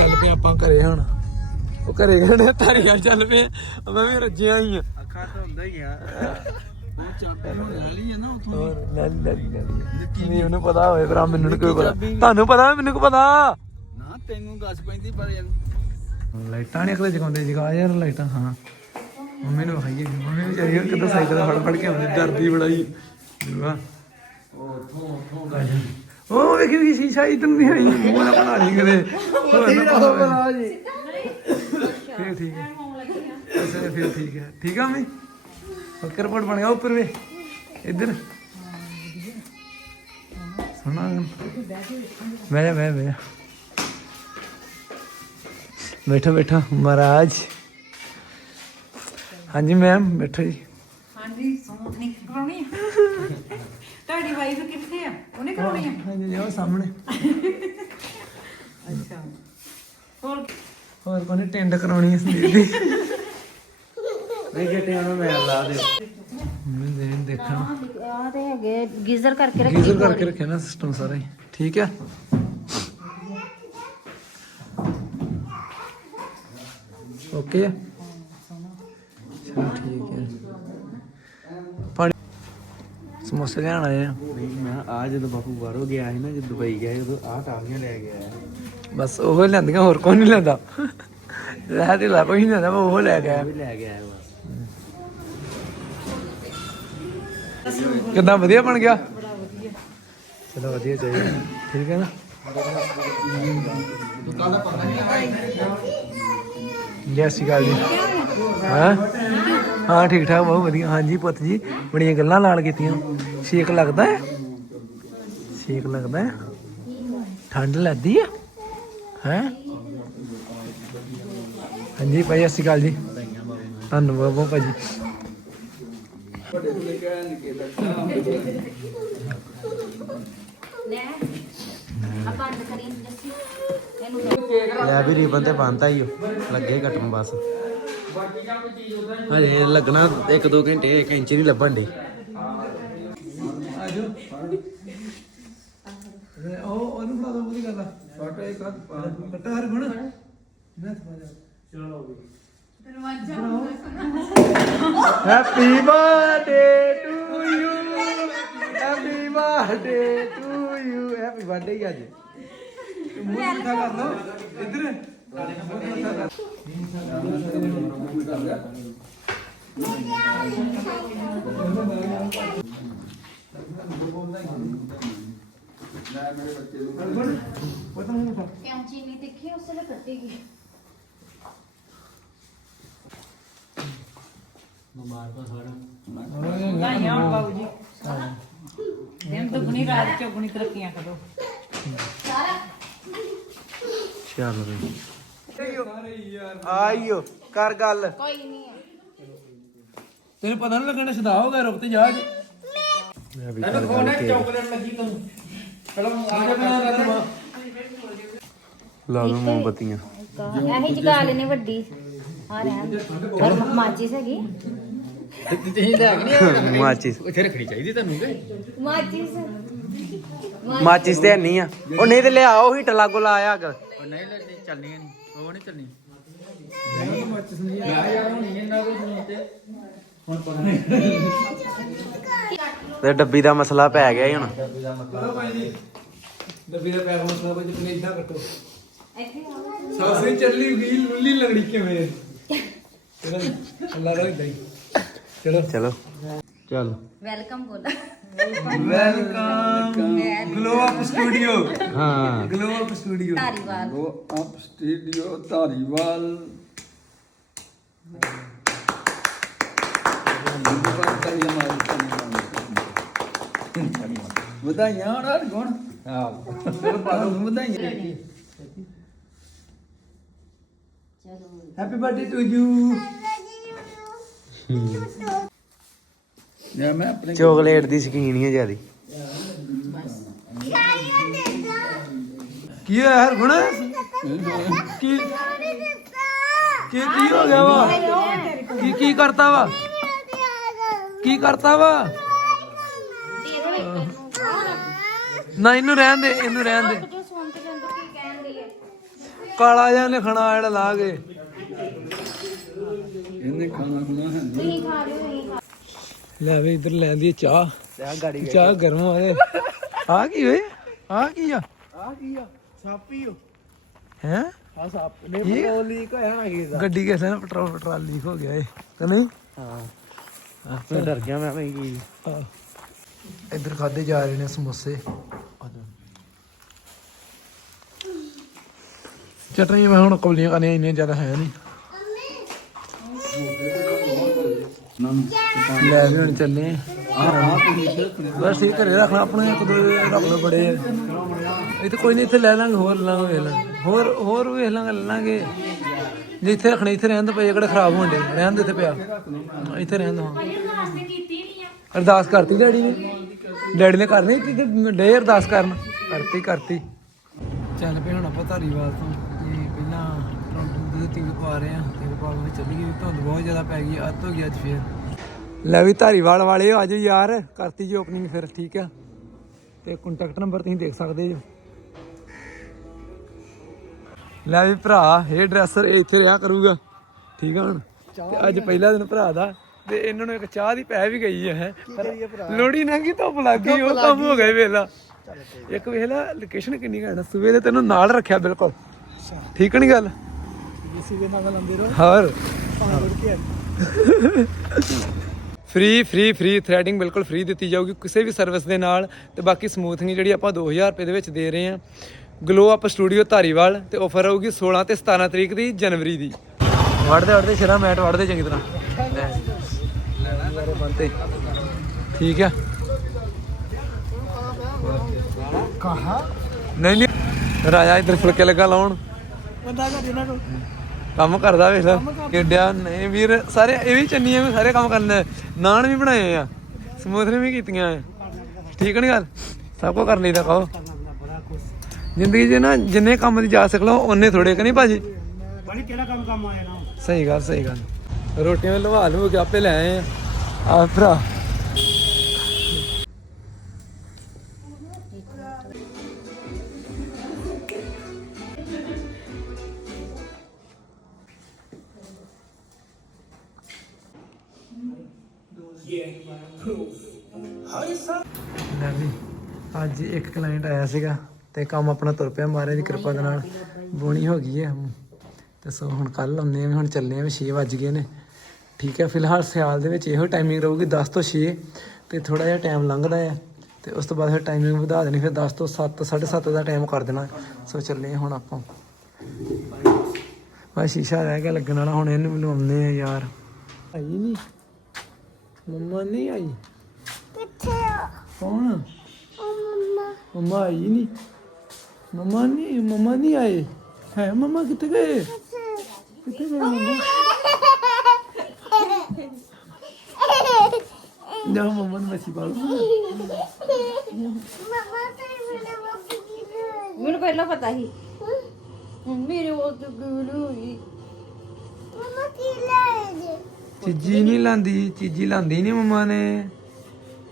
ਚੱਲ ਪਏ ਆਪਾਂ ਘਰੇ ਹੁਣ। ਉਹ ਘਰੇ ਗਏ ਤਾਰੀ ਗੱਲ ਚੱਲ ਪਏ। ਮੈਂ ਵੀ ਰੱਜਿਆ ਹੀ ਆ। ਅੱਖਾਂ ਤੋਂ ਹੁੰਦਾ ਹੀ ਆ। ਉਹ ਚਾਬੀ ਨੂੰ ਲੈ ਲਈ ਹੈ ਨਾ ਉਥੋਂ ਹੋਰ ਲੈ ਲਈ, ਲੈ ਲਈ, ਲੈ ਲਈ। ਨਹੀਂ ਉਹਨੂੰ ਪਤਾ ਹੋਵੇ ਪਰ ਮੈਨੂੰ ਨੀ ਕੋਈ ਪਤਾ। ਤੁਹਾਨੂੰ ਪਤਾ ਮੈਨੂੰ ਕੀ ਪਤਾ? ਨਾ ਤੈਨੂੰ ਦੱਸ ਪੈਂਦੀ ਪਰ ਯਾਰ। ਲਾਈਟਾਂ ਨਹੀਂ ਅਗਲੇ ਜਗਾਉਂਦੇ ਜਗਾ ਯਾਰ ਲਾਈਟਾਂ ਹਾਂ। ਮੰਮੀ ਨੂੰ ਵਿਖਾਈਏ ਮੰਮੀ ਵੀ ਚਾਹੀਏ ਕਿੱਦਾਂ ਸਾਈਕਲ ਫੜ ਫੜ ਕੇ ਆਉਂਦੀ ਡਰਦੀ ਬੜਾਈ। ਵਾਹ ਉਹ ਵੇਖੀ ਵੀ ਸ਼ੀਸ਼ਾ ਇਧਰ ਨਹੀਂ ਆਈ ਮੂੰਹ ਨਾ ਬਣਾ ਲਈ ਕਦੇ। ਹੋਰ ਨਾ ਬਣਾ ਲਈ। ਫਿਰ ਠੀਕ ਹੈ। ਅੱਛਾ ਫਿਰ ਠੀਕ ਹੈ। ਠੀਕ ਆ ਮੈਂ ਫੱਕਰ ਪੜ ਬਣ ਗਿਆ ਉੱਪਰ ਵੇ? ਇੱਧਰ? ਸੁਣਾ ਬਹਿ ਬਹਿ ਜਾ ਬੈਠੋ ਬੈਠੋ ਮਹਾਰਾਜ। ਹਾਂਜੀ ਮੈਮ ਬੈਠੋ ਜੀ। ਹਾਂਜੀ ਸੌਂਠ ਨਹੀਂ ਕਰਾਉਣੀ ਤੁਹਾਡੀ ਵਾਈਫ ਕਿੱਥੇ ਆ? ਉਹਨੇ ਕਰਾਉਣੀ ਆ? ਹਾਂਜੀ ਜਾਓ ਸਾਹਮਣੇ। ਅੱਛਾ। ਹੋਰ ਹੋਰ ਕੋਨੇ ਟੈਂਡ ਕਰਾਉਣੀ ਹੈ ਸੰਦੀਪ ਦੀ। ਨਹੀਂ ਜਟਿਆਂ ਨੂੰ ਮੈਂ ਲਾ ਦੇ ਮੈਂ ਦੇ ਦੇਖਾਂ। ਆ ਤੇ ਹੈਗੇ ਗੀਜ਼ਰ ਕਰਕੇ ਰੱਖੀ ਗੀਜ਼ਰ ਕਰਕੇ ਰੱਖਿਆ ਨਾ ਸਿਸਟਮ ਸਾਰਾ। ਹੀ ਠੀਕ ਹੈ ਓਕੇ ਹੈ ਚਲੋ ਠੀਕ ਹੈ ਪਾਣੀ ਸਮੋਸੇ ਲੈਣ ਆਏ ਆ। ਨਹੀਂ ਮੈਂ ਆ ਜਦੋਂ ਬਾਪੂ ਬਾਹਰੋਂ ਗਿਆ ਸੀ ਨਾ ਜਦ ਦੁਬਈ ਗਿਆ ਸੀ, ਉਦੋਂ ਆਹ ਟਾਲੀਆਂ ਲੈ ਕੇ ਆਇਆ ਬਸ ਉਹ ਲੈਂਦੀਆਂ ਹੋਰ ਕੋਈ ਨਹੀਂ ਲੈਂਦਾ ਰਹਿ ਤੇ ਲਾ ਕੋਈ ਨਹੀਂ ਲੈਂਦਾ ਉਹ ਲੈ ਗਿਆ ਇਹ ਵੀ ਲੈ ਕੇ ਆਇਆ ਬਸ। ਕਿੱਦਾਂ ਵਧੀਆ ਬਣ ਗਿਆ? ਚਲੋ ਵਧੀਆ ਚਾਹੀਦਾ। ਠੀਕ ਹੈ ਨਾ? ਜੈ ਸ਼੍ਰੀ ਅਕਾਲ ਜੀ। ਹਾਂ? ਹਾਂ, ਠੀਕ ਠਾਕ, ਬਹੁਤ ਵਧੀਆ। ਹਾਂਜੀ ਪੁੱਤ ਜੀ, ਬੜੀਆਂ ਗੱਲਾਂ ਲਾਲ ਕੀਤੀਆਂ। ਛੇਕ ਲੱਗਦਾ ਹੈ? ਛੇਕ ਲੱਗਦਾ ਹੈ? ਠੰਡ ਲੱਗਦੀ ਹੈ ਹੈ? ਹਾਂਜੀ ਭਾਈ, ਸਤਿ ਸ਼੍ਰੀ ਅਕਾਲ ਜੀ। ਧੰਨਵਾਦ ਬਹੁਤ ਭਾਜੀ ਲੈ ਵੀ ਰੀਬਨ ਤੇ ਬੰਨਤਾ ਹੀ ਲੱਗੇ ਘਟਣ ਬਸ। ਹਜੇ ਲੱਗਣਾ 1-2 ਘੰਟੇ 1 ਇੰਚ ਨਹੀਂ ਲੱਭਣ ਦੇ ਆਜੋ ਉਹ ਉਹਨੂੰ ਬਣਾ ਦੋ ਉਹਦੀ ਗੱਲ ਆ। ਫੋਟੋ ਇੱਕ ਕੱਟਾ ਹਰ ਗੁਣ। ਮੈਂ ਚਲੋ ਵੀ। Happy birthday to you happy birthday to you happy birthday ਹੀ ਅੱਜ। ਮੂੰਹ ਮਿੱਠਾ ਕਰ ਲਓ। ਇੱਧਰ। ਪਤਾ ਨਹੀਂ ਦੇਖੀ ਉਸੇ ਵੇਲੇ ਕੱਟੇਗੀ ਵਧਾਈਆਂ ਹੋਣ ਬਾਬੂ ਜੀ ਦਿਨ ਦੁਗਣੀ ਰਾਤ ਚੌਗਣੀ ਤਰੱਕੀਆਂ ਕਰੋ ਚੱਲ ਆਈਓ। ਕਰ ਗੱਲ। ਕੋਈ ਨਹੀਂ ਹੈ ਤੈਨੂੰ ਪਤਾ ਨਹੀਂ ਲੱਗਣਾ ਸਦਾ ਹੋ ਗਿਆ ਰੁਕ ਤੇ ਜਾ ਜੀ ਮੈਂ ਵੀ ਕਰ ਗੱਲ ਕੇ ਲਾ ਦੋ ਮੋਮਬਤੀਆਂ। ਇਹੀ ਜਗਾ ਲੈਣੀ ਵੱਡੀ। ਆ ਰਹਿਣ ਪਰ ਮਾਚਿਸ ਹੈਗੀ ਮਾਚਿਸ ਮਾਚਿਸ ਮਾਚਿਸ ਤੇ ਨਹੀਂ ਆ। ਉਹ ਨਹੀਂ ਤੇ ਲਿਆ ਉਹ ਹੀਟ ਲਾਗੋ ਲਾਇਆ ਅਗਰ। ਨਹੀਂ ਲੈ ਚੱਲਣੀ ਨਹੀਂ ਉਹ ਨਹੀਂ ਚੱਲਣੀ ਤੇ ਡੱਬੀ ਦਾ ਮਸਲਾ ਪੈ ਗਿਆ ਈ ਹੁਣ। ਚਲੋ ਭਾਈ ਜੀ ਡੱਬੀ ਦਾ ਪੈਕ ਮਸਲਾ ਕੋਈ ਜਿੰਨੇ ਇਦਾਂ ਕੱਟੋ ਇੱਥੇ ਆਓ ਸਾਸੇ ਚੱਲੀ ਗਈ ਲੁੱਲੀ ਲੱਗਣੀ ਕਿਵੇਂ ਚਲੋ ਅੱਲਾ ਦਾ ਇਦਾਂ ਹੀ। ਚਲੋ। ਚਲੋ। ਚੱਲ। ਵੈਲਕਮ ਬੋਲਾ। ਵੈਲਕਮ ਗਲੋ ਅਪ ਸਟੂਡੀਓ ਹਾਂ। Glow up studio Dhariwal. Up studio Dhariwal. ਵਧਾਈਆਂ ਹੋਣ ਗੁਣ। ਆਹ ਪਾਲੋ ਨੂੰ ਵਧਾਈਆਂ। ਚਲੋ happy birthday to you yeah ਮੈਂ ਆਪਣੇ ਚਾਕਲੇਟ ਦੀ ਸ਼ਕੀਨ ਹੀ ਆ ਜਿਆਦੀ। ਕੀ ਹੋਇਆ ਹਰ ਗੁਣ ਕੀ ਕੀ ਕੀ ਹੋ ਗਿਆ ਵਾ? ਕੀ ਕੀ ਕਰਤਾ ਵਾ? ਕੀ ਕਰਤਾ ਵਾ? ਨਾ ਇਹਨੂੰ ਰਹਿਣ ਦੇ ਇਹਨੂੰ ਰਹਿਣ ਦੇ। ਕਾਲਾ ਜਿਹਾ ਲਿਖਣਾ ਜਿਹੜਾ ਲਾ ਕੇ। ਇਹਨੇ ਖਾਣਾ ਖੁਣਾ ਹੈ ਨੀ। ਤੁਸੀਂ ਖਾ ਲਿਓ ਤੁਸੀਂ ਖਾ ਲੈ ਵੀ ਇੱਧਰ ਲੈ ਦੀ ਚਾਹ। ਗਾੜੀ ਚਾਹ ਗਰਮ ਹੋਏ। ਆ ਕੀ ਓਏ? ਆ ਕੀ ਆ? ਆ ਕੀ ਆ? ਸਾਪੀ ਹੋ। ਹੈ? ਆ ਸਾਪ ਨੇ ਕੀ? ਪੈਟਰੋਲ ਲੀਕ ਹੋਇਆ ਨਾ ਕੀ ਦਾ। ਗੱਡੀ ਕਿਸੇ ਨੇ ਪੈਟਰੋਲ ਪੈਟਰੋਲ ਲੀਕ ਹੋ ਗਿਆ ਏ ਤੇ ਨਹੀਂ? ਹਾਂ। ਮੈਂ ਡਰ ਗਿਆ ਮੈਂ ਭਾਈ ਕੀ। ਇੱਧਰ ਖਾਦੇ ਜਾ ਰਹੇ ਨੇ ਸਮੋਸੇ। ਚਟਨੀ ਮੈਂ ਹੁਣ ਕੌਲੀਆਂ ਕਰਨੀਆਂ ਇੰਨੀਆਂ ਜ਼ਿਆਦਾ ਹੈ ਨਹੀਂ। ਲੈ ਵੀ ਹੁਣ ਚੱਲੇ ਬਸ ਠੀਕ ਘਰੇ ਰੱਖਣਾ ਆਪਣੇ ਇੱਕ ਦੋ ਰੱਖ ਲਓ ਬੜੇ ਆ। ਇਹ ਤਾਂ ਕੋਈ ਨਹੀਂ ਇੱਥੇ ਲੈ ਲਾਂਗੇ ਹੋਰ ਲੈ ਲਾਂਗੇ ਵੇਖ ਲਾਂਗੇ। ਹੋਰ ਹੋਰ ਵੇਖ ਲਾਂਗੇ ਲੈ ਲਾਂਗੇ। ਜੇ ਇੱਥੇ ਰੱਖਣੇ ਇੱਥੇ ਰਹਿਣ ਤੋਂ ਪਏ ਕਿਹੜੇ ਖਰਾਬ ਹੋਣ ਦੇ ਰਹਿਣ ਦੇ ਇੱਥੇ ਪਿਆ। ਇੱਥੇ ਰਹਿਣ ਦੋ। ਅਰਦਾਸ ਕਰਤੀ ਡੈਡੀ ਨੇ। ਡੈਡੀ ਨੇ ਕਰਨੀ ਕਿ ਡੇ ਅਰਦਾਸ ਕਰਨ? ਕਰਤੀ ਕਰਤੀ। ਚੱਲ ਪਏ ਹੁਣ ਆਪਾਂ ਧਾਰੀਵਾਲ ਤੋਂ ਤੇ ਪਹਿਲਾਂ ਟੋਰਾਂਟੋ ਦੇ ਤੀਰ ਪਾ ਰਹੇ ਆ ਤੀਰ ਪਾ ਕੇ ਚੱਲੀ ਗਈ ਧੁੰਦ ਬਹੁਤ ਜ਼ਿਆਦਾ ਪੈ ਗਈ ਅੱਤ ਹੋ ਗਈ ਅੱਜ ਫੇਰ। ਲੈ ਵੀ ਧਾਰੀਵਾਲ ਵਾਲੇ ਆਜੋ ਯਾਰ। ਕਰਤੀ ਜੀ ਓਪਨਿੰਗ ਫਿਰ ਠੀਕ ਆ। ਤੇ ਕੰਟੈਕਟ ਨੰਬਰ ਤੁਸੀਂ ਦੇਖ ਸਕਦੇ ਜੋ। ਲੈ ਵੀ ਭਰਾ ਹੇਅਰ ਡਰੈਸਰ ਇੱਥੇ ਰਿਹਾ ਕਰੂਗਾ। ਠੀਕ ਆ ਹੁਣ? ਤੇ ਅੱਜ ਪਹਿਲਾ ਦਿਨ ਭਰਾ ਦਾ ਤੇ ਇਹਨਾਂ ਨੂੰ ਇੱਕ ਚਾਹ ਦੀ ਪੈ ਵੀ ਗਈ ਹੈ। ਲੋੜੀ ਨੰਗੀ ਧੁੱਪ ਲੱਗ ਗਈ ਉਹ ਕੰਮ ਹੋ ਗਿਆ ਵੇਲਾ। ਇੱਕ ਵੇਲਾ ਲੋਕੇਸ਼ਨ ਕਿੰਨੀ ਆ। ਸੂਬੇ ਦੇ ਤੈਨੂੰ ਨਾਲ ਰੱਖਿਆ ਬਿਲਕੁਲ। ਠੀਕ ਨਹੀਂ ਗੱਲ? ਇਸੇ ਦੇ ਨਾਲ ਲੰਦੇ ਰਹੋ। ਹੋਰ? ਫ੍ਰੀ ਫ੍ਰੀ ਫ੍ਰੀ ਥ੍ਰੈਡਿੰਗ ਬਿਲਕੁਲ ਫ੍ਰੀ ਦਿੱਤੀ ਜਾਊਗੀ ਕਿਸੇ ਵੀ ਸਰਵਿਸ ਦੇ ਨਾਲ। ਤੇ ਬਾਕੀ ਸਮੂਥਿੰਗ ਜਿਹੜੀ ਆਪਾਂ 2000 ਰੁਪਏ ਦੇ ਵਿੱਚ ਦੇ ਰਹੇ ਹਾਂ ਗਲੋ ਅਪ ਸਟੂਡੀਓ ਧਾਰੀਵਾਲ ਤੇ ਆਫਰ ਆਊਗੀ 16 ਤੇ 17 ਤਰੀਕ ਦੀ ਜਨਵਰੀ ਦੀ। ਵੜਦੇ ਵੜਦੇ ਸ਼ਰਾ ਮੈਟ ਵੜਦੇ ਚੰਗੀ ਤਰ੍ਹਾਂ। ਲੈ। ਬੰਤੇ ਠੀਕ ਆ। ਕਹਾ? ਨਹੀਂ ਨਹੀਂ। ਰਾਜਾ ਇੱਧਰ ਫੁਲਕੇ ਲੱਗਾ ਲਾਉਣ। ਬੰਦਾ ਕਰ ਇਹਨਾਂ ਨੂੰ ਕੰਮ ਕਰਦਾ ਵੇਖ ਲੈ। ਕਿੱਡਿਆ। ਨਹੀਂ ਵੀਰ ਸਾਰੇ ਇਹ ਵੀ ਚੰਨੀਆਂ ਵੀ ਸਾਰੇ ਕੰਮ ਕਰਨੇ। ਨਾਨ ਵੀ ਬਣਾਏ ਆ। ਸਮੂਥਨੇ ਵੀ ਕੀਤੀਆਂ ਆ। ਠੀਕ ਨਹੀਂ ਗੱਲ? ਸਭ ਕੁਝ ਕਰ ਲਈਦਾ ਕਹੋ। ਜ਼ਿੰਦਗੀ 'ਚ ਨਾ ਜਿੰਨੇ ਕੰਮ ਦੀ ਜਾ ਸਕ ਲਓ ਉਹਨੇ ਥੋੜੇ ਕਿ ਨਹੀਂ ਭਾਜੀ? ਬੜੀ ਕਿਹੜਾ ਕੰਮ ਕੰਮ ਆਇਆ ਨਾ? ਸਹੀ ਗੱਲ ਸਹੀ ਗੱਲ। ਰੋਟੀਆਂ ਲਵਾ ਲੂ ਕੇ ਆਪੇ ਲੈ ਆਏ ਆ। ਭਰਾ। ਅੱਜ ਇੱਕ ਕਲਾਇੰਟ ਆਇਆ ਸੀਗਾ। ਤੇ ਕੰਮ ਆਪਣਾ ਤੁਰ ਪਿਆ ਮਹਾਰਾਜ ਦੀ ਕਿਰਪਾ ਦੇ ਨਾਲ। ਬੋਣੀ ਹੋ ਗਈ ਹੈ। ਤੇ ਸੋ ਹੁਣ ਕੱਲ ਆਉਂਦੇ ਆ ਹੁਣ ਚੱਲਨੇ ਆ ਵੀ 6 ਵੱਜ ਗਏ ਨੇ। ਠੀਕ ਹੈ ਫਿਲਹਾਲ ਸਿਆਲ ਦੇ ਵਿੱਚ ਇਹੋ ਟਾਈਮਿੰਗ ਰਹੂਗੀ 10 ਤੋਂ 6 ਤੇ ਥੋੜਾ ਜਿਹਾ ਟਾਈਮ ਲੰਘਦਾ ਹੈ। ਤੇ ਉਸ ਤੋਂ ਬਾਅਦ ਫਿਰ ਟਾਈਮਿੰਗ ਵਧਾ ਦੇਣੀ ਫਿਰ 10 ਤੋਂ 7 7:30 ਦਾ ਟਾਈਮ ਕਰ ਦੇਣਾ। ਸੋ ਚੱਲੇ ਹੁਣ ਆਪਾਂ। ਬਾ ਸ਼ੀਸ਼ਾ ਰਹਿ ਗਿਆ ਲੱਗਣ ਵਾਲਾ ਹੁਣ ਇਹਨੂੰ ਮੈਨੂੰ ਆਉਂਦੇ ਆ ਯਾਰ। ਆਈ ਨਹੀਂ ਮੰਮਾ ਨਹੀਂ ਆਈ। ਕਿੱਥੇ ਆ ਕੌਣ? ਉਹ ਮੰਮਾ। ਮੰਮਾ ਆਈ ਨਹੀਂ ਮੰਮਾ ਨਹੀਂ ਮੰਮਾ ਨਹੀਂ ਆਏ ਹੈ ਮੰਮਾ ਕਿੱਥੇ ਗਏ ਕਿੱਥੇ ਗਏ ਮੰਮਾ ਜਾ ਮੰਮਾ ਨੂੰ ਮੱਛੀ ਪਾਲ ਮੰਮਾ ਤੇ ਮੇਰੇ ਲੈ ਮੈਨੂੰ ਪਹਿਲਾਂ ਪਤਾ ਸੀ ਮੇਰੇ ਉਹ ਤੇ ਗੂਲ ਹੋਈ ਮੰਮਾ ਕੀ ਲੈ ਜੇ ਚੀਜੀ ਨਹੀਂ ਲਾਂਦੀ ਚੀਜੀ ਲਾਂਦੀ ਨਹੀਂ ਮੰਮਾ ਨੇ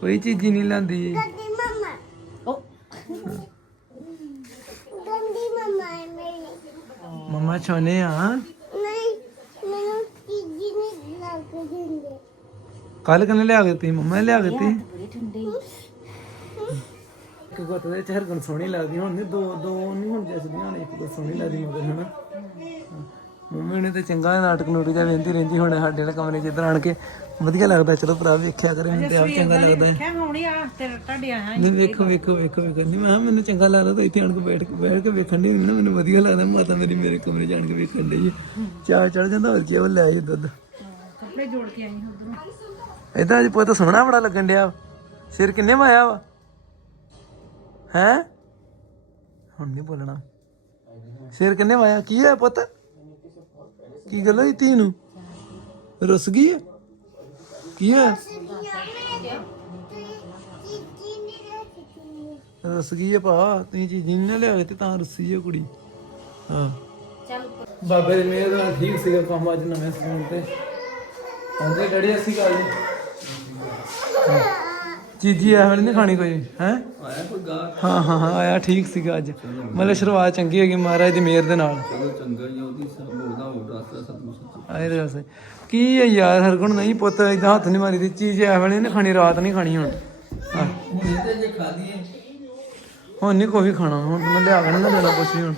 ਕੋਈ ਚੀਜੀ ਨਹੀਂ ਲਾਂਦੀ ਗੰਦੀ ਮੰਮਾ ਉਹ ਗੰਦੀ ਮੰਮਾ ਹੈ ਮੇਰੀ ਮੰਮਾ ਛੋਨੇ ਆ ਨਹੀਂ ਮੈਨੂੰ ਚੀਜ਼ੀ ਨਹੀਂ ਦਿੰਦੇ ਕੱਲ ਕਨੇ ਲਿਆ ਕੇ ਦਿੱਤੀ ਮੰਮਾ ਨੇ ਲਿਆ ਕੇ ਦਿੱਤੀ ਬੜੀ ਠੰਡੀ ਗੁੱਤ ਦੇ ਚ ਹਰਗਣ ਸੋਹਣੀ ਲੱਗਦੀ ਹੁਣ ਨਹੀਂ ਦੋ ਦੋ ਨਹੀਂ ਹੁਣ ਜਸਦੀਆਂ ਹੁਣ ਇੱਕ ਗੁੱਤ ਸੋਹਣੀ ਲੱਗਦੀ ਮਗਰ ਹਨਾ। ਮੰਮੀ ਨੇ ਤੇ ਚੰਗਾ ਨਾਟਕ ਨੂਟਕ ਜਿਹਾ ਵੇਂਦੀ ਰਹਿੰਦੀ ਹੁਣ ਸਾਡੇ ਵਾਲੇ ਕਮਰੇ 'ਚ ਇੱਧਰ ਆਣ ਕੇ। ਵਧੀਆ ਲੱਗਦਾ ਚਲੋ ਭਰਾ ਵੇਖਿਆ ਕਰੇ ਮੈਨੂੰ ਤੇ ਆਪ ਚੰਗਾ ਲੱਗਦਾ। ਹੈ ਕਿਆ ਹੋਣੀ ਆ ਤੇਰਾ ਤੁਹਾਡੇ ਆਇਆ ਨਹੀਂ ਵੇਖੋ ਵੇਖੋ ਵੇਖੋ ਵੇਖੋ। ਨਹੀਂ ਮੈਂ ਕਿਹਾ ਮੈਨੂੰ ਚੰਗਾ ਲੱਗਦਾ ਤਾਂ ਇੱਥੇ ਆਣ ਕੇ ਬੈਠ ਕੇ ਬੈਠ ਕੇ ਵੇਖਣ ਦੀ ਨਾ ਮੈਨੂੰ ਵਧੀਆ ਲੱਗਦਾ ਮਾਤਾ ਮੇਰੀ ਮੇਰੇ ਕਮਰੇ ਆਣ ਕੇ ਵੇਖਣ ਹੈ। ਚਾਹ ਚੜ ਜਾਂਦਾ ਹੋਰ ਕੀ ਉਹ ਲੈ ਆਈ ਦੁੱਧ। ਕੱਪੜੇ ਜੋੜ ਕੇ ਆਈ ਉਧਰੋਂ। ਇਦਾਂ ਅੱਜ ਪੁੱਤ ਸੋਹਣਾ ਬੜਾ ਲੱਗਣ ਡਿਆ ਸਿਰ ਕਿੰਨੇ ਮਾਇਆ ਵਾ? ਹੈ? ਹੁਣ ਨਹੀਂ ਬੋਲਣਾ। ਸਿਰ ਕਿੰਨੇ ਮਾਇਆ? ਕੀ ਹੈ ਪੁੱਤ? ਕੀ ਗੱਲ ਹੋਈ ਤੀ ਨੂੰ? ਰੁੱਸ ਗਈ ਹੈ? ਕੀ ਹੈ ਚੀਜ਼ੀ ਗਈ ਹੈ ਭਾ ਤੁਸੀਂ ਚੀਜ਼ ਨਹੀਂ ਲਿਆਵੇ ਤੇ ਤਾਂ ਰਸੀ ਹੈ ਕੁੜੀ। ਹਾਂ। ਬਾਬੇ ਦੀ ਮਿਹਰ ਨਾਲ ਠੀਕ ਸੀਗਾ ਕੰਮ ਅੱਜ ਨਵੇਂ ਸਕੂਲ ਤੇ। ਹਾਂਜੀ, ਡੈਡੀ ਅਸੀਂ ਗੱਲ ਜੀ। ਚੀਜੀ ਇਹ ਵੇਲੇ ਨਹੀਂ ਖਾਣੀ ਕੋਈ ਹੈ? ਆਇਆ ਕੋਈ ਗਾ ਹਾਂ ਹਾਂ ਹਾਂ ਆਇਆ ਠੀਕ ਸੀਗਾ ਅੱਜ। ਮਤਲਬ ਸ਼ੁਰੂਆਤ ਚੰਗੀ ਹੈਗੀ ਮਹਾਰਾਜ ਦੀ ਮਿਹਰ ਦੇ ਨਾਲ। ਚਲੋ ਚੰਗਾ ਹੀ ਆ, ਉਹਦੀ ਸਭ ਉਹਦਾ ਉਹ ਰਾਸਤਾ ਸਤਿਗੁਰ ਸੱਚੇ। ਆਏ ਦੇ ਵਸੇ ਕੀ ਹੈ ਯਾਰ ਹਰਗੁਣ ਨਹੀਂ ਪੁੱਤ ਇਦਾਂ ਹੱਥ ਨਹੀਂ ਮਾਰੀ ਦੀ ਚੀਜ਼ ਇਹ ਵੇਲੇ ਨਹੀਂ ਖਾਣੀ ਰਾਤ ਨਹੀਂ ਖਾਣੀ ਹੁਣ। ਹਾਂ ਹੁਣ ਇਹ ਤੇ ਜੇ ਖਾ ਲਈਏ। ਹੁਣ ਨਹੀਂ ਕੋਈ ਖਾਣਾ ਹੁਣ ਤੈਨੂੰ ਲਿਆ ਕੇ ਨਹੀਂ ਨਾ ਦੇਣਾ ਕੁਛ ਵੀ ਹੁਣ